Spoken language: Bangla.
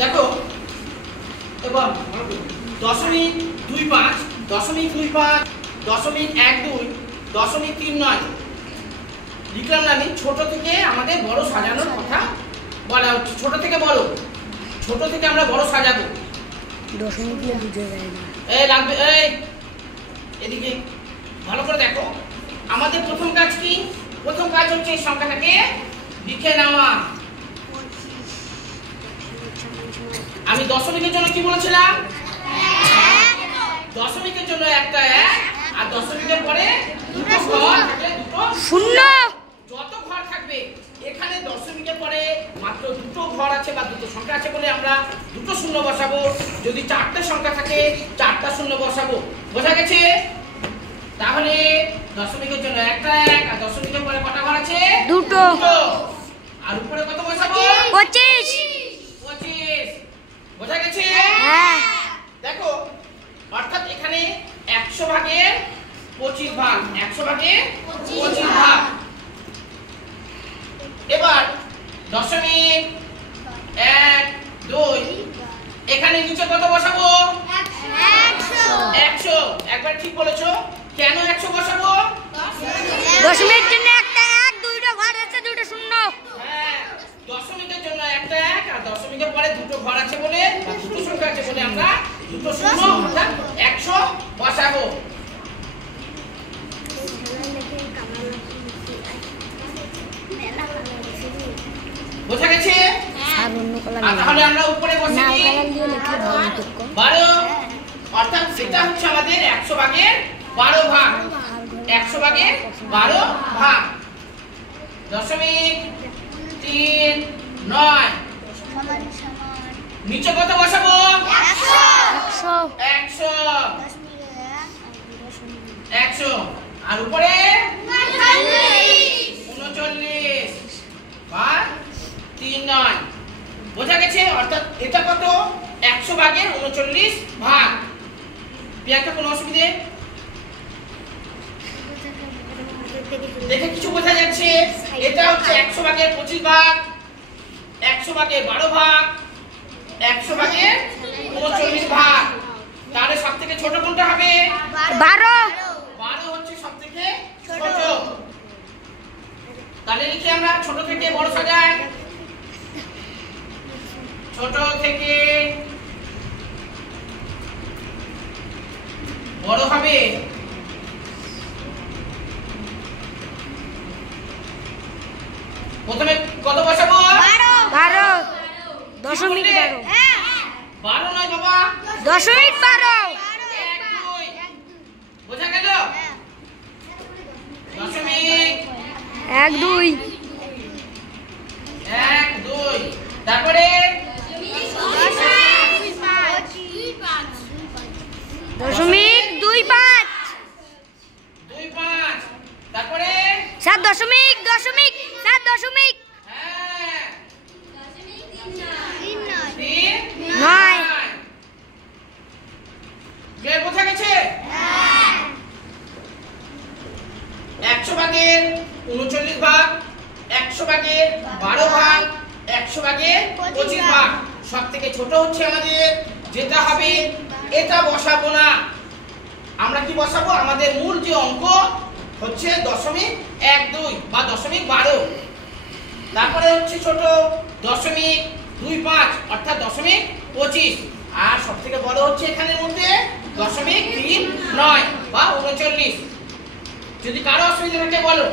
দেখো এবং 0.25 0.25 0.12 0.39 লিখলাম আমি। ছোট থেকে আমাদের বড় সাজানোর কথা বলা হচ্ছে। ছোট থেকে বড়, ছোট থেকে আমরা বড় সাজাবো। দশমিক দিয়ে বুঝে যায় না। এই লাগবে, এই এদিকে ভালো করে দেখো। আমাদের প্রথম কাজ কি? প্রথম কাজ হচ্ছে এই সংখ্যাটাকে লিখে নেওয়া। আমি দশমিকের জন্য কি বলেছিলাম? দশমিকের জন্য একটা 1 আর দশমিকের পরে দুটো ঘর থাকলে দুটো শূন্য। যত ঘর থাকবে এখানে দশমিকের পরে মাত্র দুটো ঘর আছে বা দুটো সংখ্যা আছে বলে আমরা দুটো শূন্য বসাবো। যদি চারটে সংখ্যা থাকে চারটা শূন্য বসাবো। বোঝা গেছে? তাহলে দশমিকের জন্য একটা 1 আর দশমিকের পরে কটা ঘর আছে? দুটো। আর উপরে কত বসাবো? 25। 25। বোঝা গেছে? হ্যাঁ। দেখো অর্থাৎ এখানে 100 ভাগের 25 ভাগ, 100 ভাগের 25 ভাগ। এবার 0.12 এখানে নিচে কত বসাবো? 100। একবার ঠিক বলেছো। কেন 100 বসাবো? দশমিকের জন্য একটা 1, দুটো ঘর আছে, দুটো শূন্য। হ্যাঁ, দশমিকের জন্য একটা 1 আর দশমিকের পরে দুটো ঘর আছে বলে বা দুটো সংখ্যা আছে বলে আমরা দুটো শূন্য অর্থাৎ 100 বসাবো। বোঝা গেছে? তাহলে আমরা উপরে বসে দিই 12 অর্থাৎ সেটা হচ্ছে আমাদের 100 ভাগের 12 ভাগ। 100 ভাগের 12 ভাগ। 0.39 নিচে কত বসাবো? 100 আর উপরে 39 ভাগ 39। বোঝা গেছে? অর্থাৎ এটা কত? 100 ভাগের 39 ভাগ। পিয়াকে কোনো অসুবিধে? দেখে কিছু বোঝা যাচ্ছে? এটা হচ্ছে 100 ভাগের 25 ভাগ, 100 ভাগের 12 ভাগ, 100 ভাগের 39 ভাগ। তাহলে সবথেকে ছোট কোনটা হবে? 12। 12 হচ্ছে সবথেকে ছোট। তাহলে লিখি আমরা ছোট থেকে বড় সাজাই। ছোট থেকে বড় হবে। প্রথমে কত বসাবো? 12। দশমিক 12। 12 নয় বাবা, দশমিক 12। 1 2 বোঝা গেল? দশমিক 1 2 1 2 তারপরে দশমিক 25। 2 5 তারপরে 7 দশমিক 7 দশমিক। হ্যাঁ 9। কে বোঝা গেছে? 100 ভাগের 39 ভাগ, 100 ভাগের 12 ভাগ, 100 ভাগের 25 ভাগ। সবথেকে ছোট হচ্ছে আমাদের যেটা হবে এটা বসাবো না। আমরা কি বসাবো? আমাদের মূল যে অঙ্ক হচ্ছে 0.12 বা 0.12। তারপরে হচ্ছে ছোট 0.25 অর্থাৎ 0.25 আর সবথেকে বড় হচ্ছে এখানের মধ্যে 0.39 বা 39। যদি কারো অসুবিধা থাকে বলো।